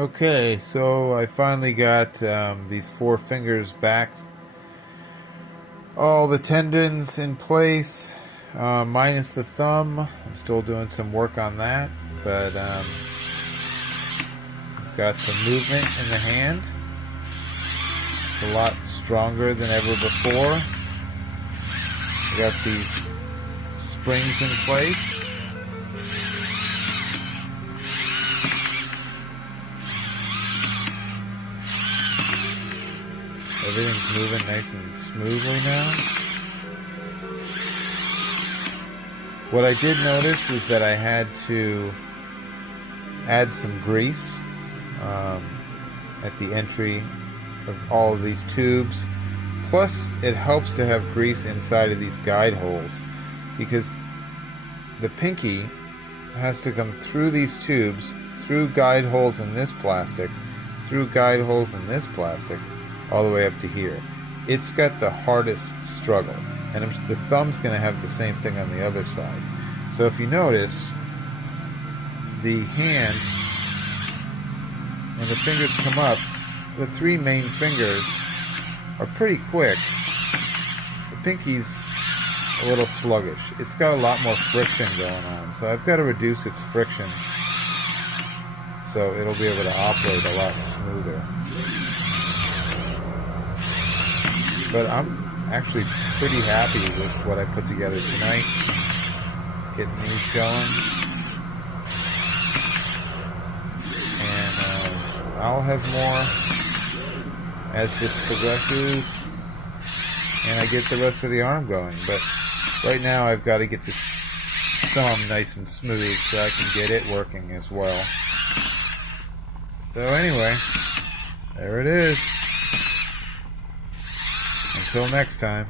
Okay, so I finally got these four fingers back. All the tendons in place, minus the thumb. I'm still doing some work on that, but I've got some movement in the hand. It's a lot stronger than ever before. I got these springs in place. Everything's moving nice and smoothly now. What I did notice is that I had to add some grease at the entry of all of these tubes. Plus, it helps to have grease inside of these guide holes, because the pinky has to come through these tubes, through guide holes in this plastic, through guide holes in this plastic, all the way up to here. It's got the hardest struggle, and the thumb's going to have the same thing on the other side. So if you notice, the hand, when the fingers come up, the three main fingers are pretty quick. The pinky's a little sluggish. It's got a lot more friction going on, so I've got to reduce its friction so it'll be able to operate a lot smoother. But I'm actually pretty happy with what I put together tonight. Getting these going. And I'll have more as this progresses and I get the rest of the arm going. But right now I've got to get this thumb nice and smooth so I can get it working as well. So anyway, there it is. Until next time.